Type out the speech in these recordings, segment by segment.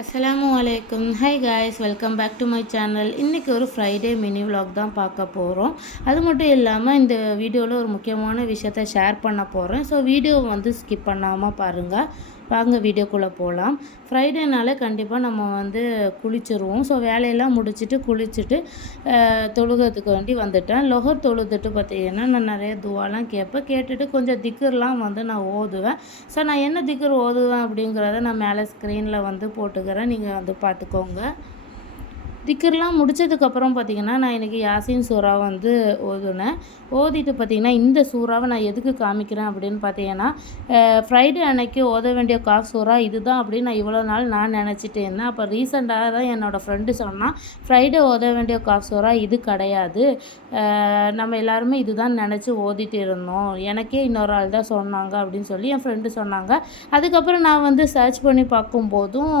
அஸ்ஸலாமு அலைக்கும். Hi guys, welcome back to my channel. இன்றைக்கி ஒரு ஃப்ரைடே மினி vlog தான் பார்க்க போகிறோம். அது மட்டும் இல்லாமல் இந்த வீடியோவில் ஒரு முக்கியமான விஷயத்த ஷேர் பண்ண போகிறேன். ஸோ வீடியோ வந்து ஸ்கிப் பண்ணாமல் பாருங்கள். வாங்க வீடியோக்குள்ளே போகலாம். ஃப்ரைடேனால கண்டிப்பாக நம்ம வந்து குளிச்சிருவோம். ஸோ வேலையெல்லாம் முடிச்சுட்டு குளிச்சுட்டு தொழுகிறதுக்கு வேண்டி வந்துட்டேன். லொஹர் தொழுதுட்டு பார்த்தீங்கன்னா நான் நிறைய துவாலாம் கேட்பேன். கேட்டுட்டு கொஞ்சம் திக்கர்லாம் வந்து நான் ஓதுவேன். ஸோ நான் என்ன திக்கர் ஓதுவேன் அப்படிங்கிறத நான் மேலே ஸ்க்ரீனில் வந்து போட்டுக்கிறேன். நீங்கள் வந்து பார்த்துக்கோங்க. திக்கர்லாம் முடித்ததுக்கப்புறம் பார்த்திங்கன்னா நான் இன்றைக்கி யாசின் சூறா வந்து ஓதுனேன். ஓதிட்டு பார்த்திங்கன்னா இந்த சூறாவை நான் எதுக்கு காமிக்கிறேன் அப்படின்னு பார்த்தீங்கன்னா, ஃப்ரைடே அன்னைக்கு ஓத வேண்டிய காஃப் சூறா இதுதான் அப்படின்னு நான் இவ்வளோ நாள் நான் நினச்சிட்டு இருந்தேன். அப்போ ரீசெண்டாக தான் என்னோடய ஃப்ரெண்டு சொன்னால், ஃப்ரைடே ஓத வேண்டிய காஃப் சூறா இது கிடையாது, நம்ம எல்லாருமே இதுதான் நினச்சி ஓதிட்டு இருந்தோம், எனக்கே இன்னொரு ஆள் தான் சொன்னாங்க அப்படின்னு சொல்லி என் ஃப்ரெண்டு சொன்னாங்க. அதுக்கப்புறம் நான் வந்து சர்ச் பண்ணி பார்க்கும்போதும்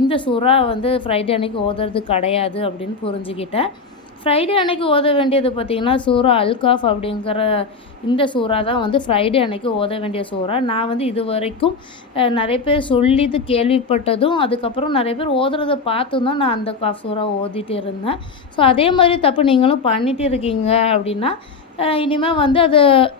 இந்த சூறா வந்து ஃப்ரைடே அன்னைக்கு ஓதுறது கிடையாது அப்படின்னு புரிஞ்சுக்கிட்டேன். ஃப்ரைடே அன்னைக்கு ஓத வேண்டியது பார்த்திங்கன்னா சூறா அல்காஃப் அப்படிங்கிற இந்த சூறா தான் வந்து ஃப்ரைடே அன்னைக்கு ஓத வேண்டிய சூறா. நான் வந்து இது வரைக்கும் நிறைய பேர் சொல்லிது கேள்விப்பட்டதும், அதுக்கப்புறம் நிறைய பேர் ஓதுறதை பார்த்தும் தான் நான் அந்த காஃப் சூறா ஓதிட்டு இருந்தேன். ஸோ அதே மாதிரி தப்பு நீங்களும் பண்ணிட்டு இருக்கீங்க அப்படின்னா இனிமேல் வந்து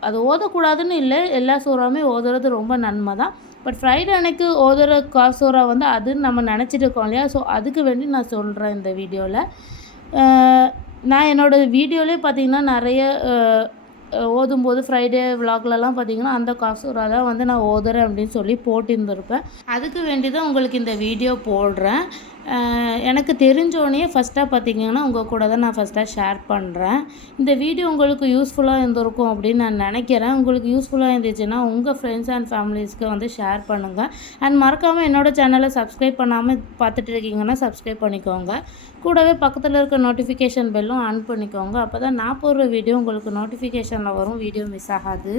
அது ஓதக்கூடாதுன்னு இல்லை, எல்லா சூறாவுமே ஓதுறது ரொம்ப நன்மை தான். பட் ஃப்ரைடே அன்னைக்கு ஓதுற காஃப் சூறா வந்து அதுன்னு நம்ம நினச்சிட்டு இருக்கோம் இல்லையா? ஸோ அதுக்கு வேண்டி நான் சொல்கிறேன் இந்த வீடியோவில். நான் என்னோடய வீடியோவிலே பார்த்திங்கன்னா நிறைய ஓதும்போது ஃப்ரைடே விலாக்லலாம் பார்த்திங்கன்னா அந்த காஃப் சூறா தான் வந்து நான் ஓதுறேன் அப்படின்னு சொல்லி போட்டிருந்துருப்பேன். அதுக்கு வேண்டி தான் உங்களுக்கு இந்த வீடியோ போடுறேன். எனக்கு தெரிஞ்சோடனே ஃபஸ்ட்டாக பார்த்திங்கன்னா உங்கள் கூட தான் நான் ஃபஸ்ட்டாக ஷேர் பண்ணுறேன். இந்த வீடியோ உங்களுக்கு யூஸ்ஃபுல்லாக இருந்திருக்கும் அப்படின்னு நான் நினைக்கிறேன். உங்களுக்கு யூஸ்ஃபுல்லாக இருந்துச்சுன்னா உங்கள் ஃப்ரெண்ட்ஸ் அண்ட் ஃபேமிலிஸ்க்கு வந்து ஷேர் பண்ணுங்கள். அண்ட் மறக்காமல் என்னோடய சேனலை சப்ஸ்கிரைப் பண்ணாமல் பார்த்துட்டு இருக்கீங்கன்னா சப்ஸ்கிரைப் பண்ணிக்கோங்க. கூடவே பக்கத்தில் இருக்க நோட்டிஃபிகேஷன் பெல்லும் ஆன் பண்ணிக்கோங்க. அப்போ தான் நான் போடுற வீடியோ உங்களுக்கு நோட்டிஃபிகேஷனில் வரும், வீடியோ மிஸ் ஆகாது.